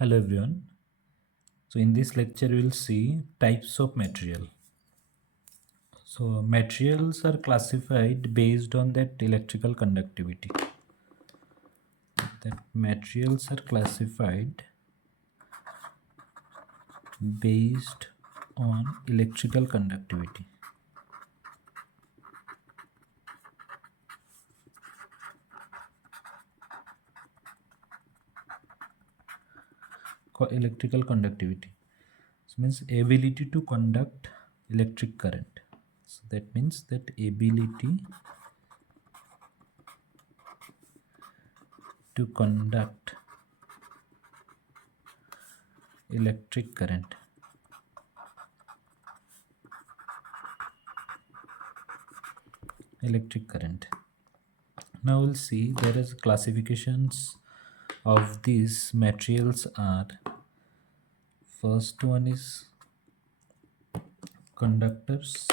Hello everyone. So in this lecture we will see types of material. So materials are classified based on that electrical conductivity. That materials are classified based on electrical conductivity. Electrical conductivity. So means ability to conduct electric current. So that means that ability to conduct electric current. Electric current. Now we'll see there is classifications of these materials are. First one is conductors,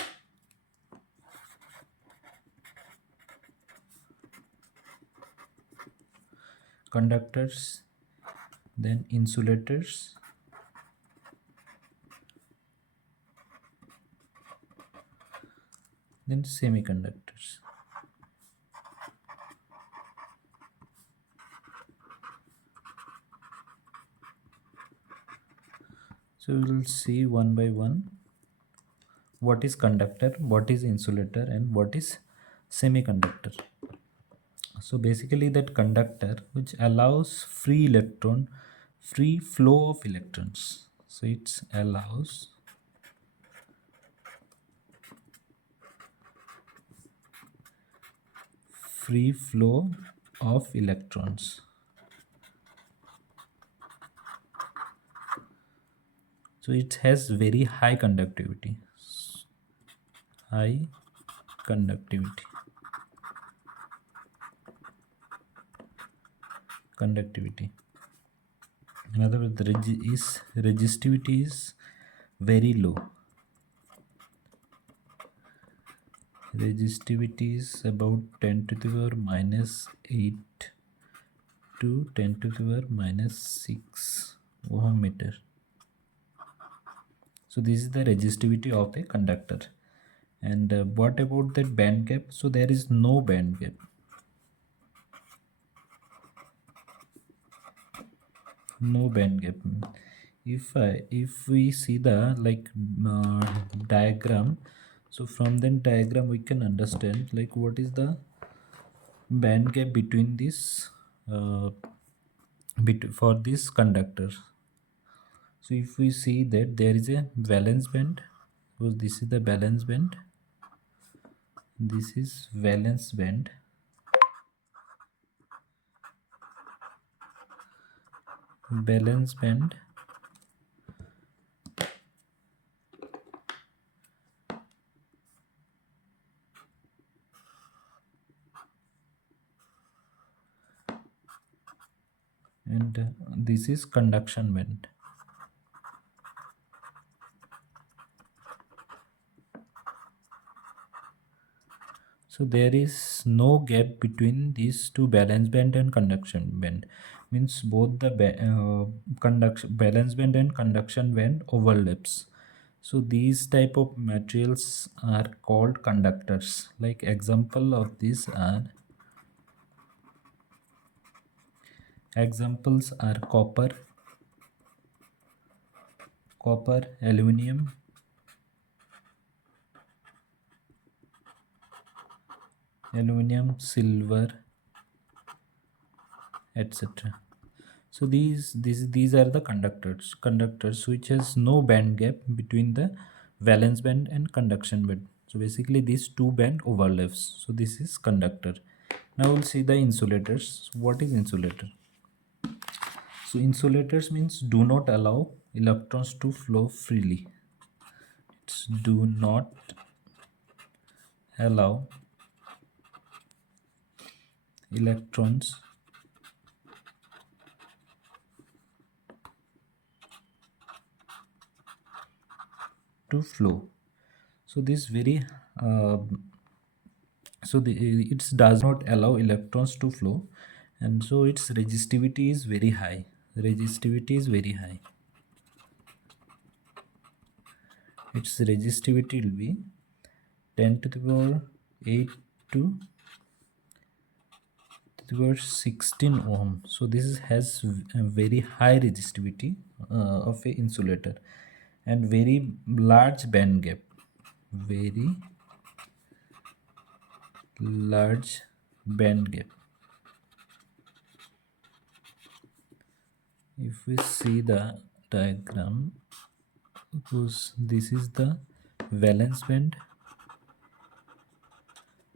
conductors, then insulators, then semiconductors. So we will see one by one what is conductor, what is insulator, and what is semiconductor. So basically that conductor which allows free flow of electrons. So it allows free flow of electrons. So it has very high conductivity. High conductivity. Conductivity. In other words, the resistivity is very low. Resistivity is about 10 to the power minus 8 to 10 to the power minus 6 ohm meter. So this is the resistivity of a conductor. And what about that band gap? So there is no band gap. No band gap. If we see the diagram, so from that diagram we can understand like what is the band gap between this for this conductor. So if we see that there is a valence band, so this is the valence band, this is valence band, valence band, and this is conduction band. So there is no gap between these two, valence band and conduction band. Means both the valence band and conduction band overlaps. So these type of materials are called conductors. Like example of these are copper, aluminum, silver, etc. So these are the conductors which has no band gap between the valence band and conduction band. So basically these two band overlaps. So this is conductor. Now we'll see the insulators. What is insulator? So insulators means do not allow electrons to flow freely. It's do not allow electrons to flow. So this very it does not allow electrons to flow, and so its resistivity is very high. resistivity is very high. Its resistivity will be 10 to the power 8 to the power 16 ohm. So this has a very high resistivity of a insulator and very large band gap. Very large band gap. If we see the diagram, suppose this is the valence band,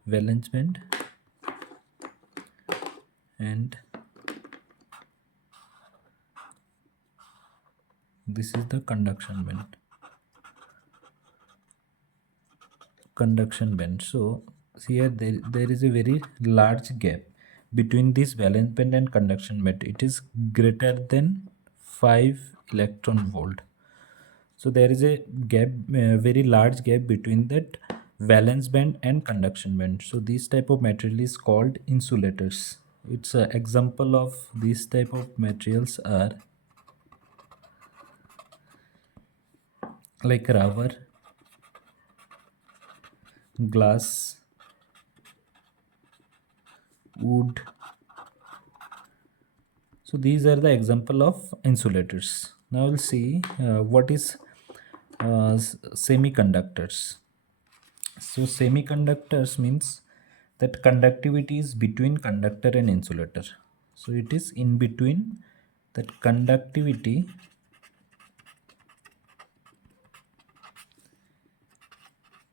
valence band, and this is the conduction band, conduction band. So here there is a very large gap between this valence band and conduction band. It is greater than 5 electron volt. So there is a gap, very large gap between that valence band and conduction band. So this type of material is called insulators. It's an example of this type of materials are like rubber, glass, wood. So these are the example of insulators. Now we'll see what is semiconductors. So semiconductors means that conductivity is between conductor and insulator. So it is in between that conductivity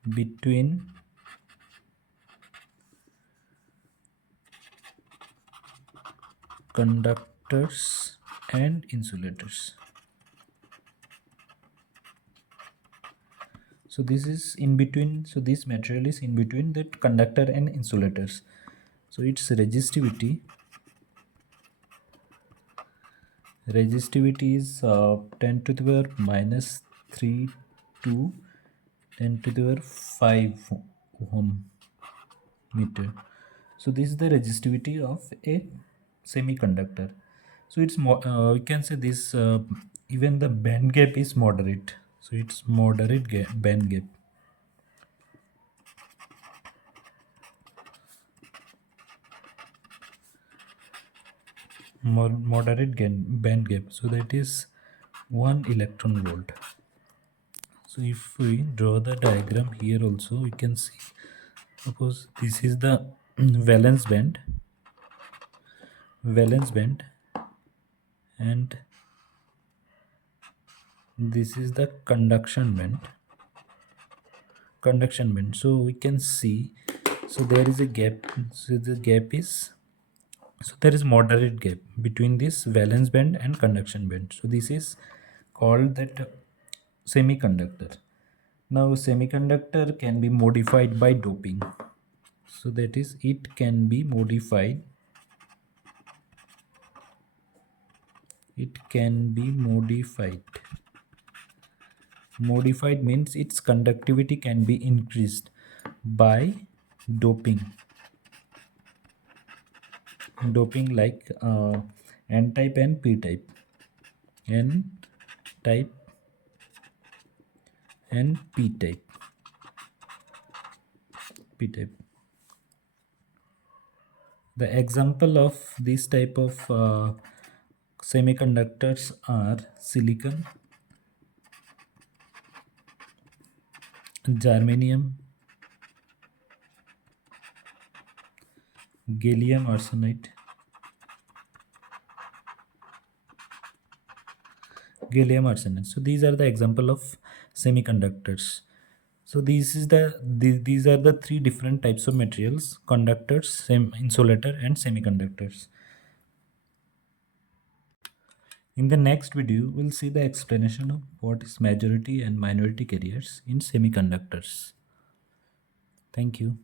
between conductors and insulators. So this is in between, so this material is in between that conductor and insulators. So its resistivity is 10 to the power minus 3 to 10 to the power 5 ohm meter. So this is the resistivity of a semiconductor. So it's we can say this even the band gap is moderate. So it's moderate band gap. Moderate band gap. So that is 1 electron volt. So if we draw the diagram here also, we can see, suppose this is the valence band, and this is the conduction band. So we can see, so there is a gap. So the gap is, so there is moderate gap between this valence band and conduction band. So this is called that semiconductor. Now semiconductor can be modified by doping. So that is, it can be modified. It can be modified. Modified means its conductivity can be increased by doping. Doping like N type and P type. N type and P type. P type. The example of this type of semiconductors are silicon, germanium, gallium arsenide, So these are the example of semiconductors. So these are the three different types of materials: conductors, insulator, and semiconductors. In the next video, we'll see the explanation of what is majority and minority carriers in semiconductors. Thank you.